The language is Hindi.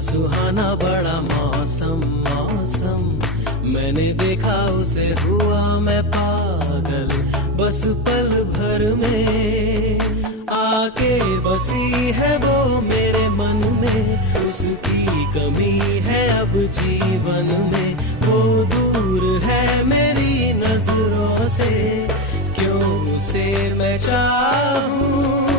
सुहाना बड़ा मौसम मौसम, मैंने देखा उसे हुआ मैं पागल, बस पल भर में आके बसी है वो मेरे मन में, उसकी कमी है अब जीवन में, वो दूर है मेरी नजरों से, क्यों उसे मैं चाहूं।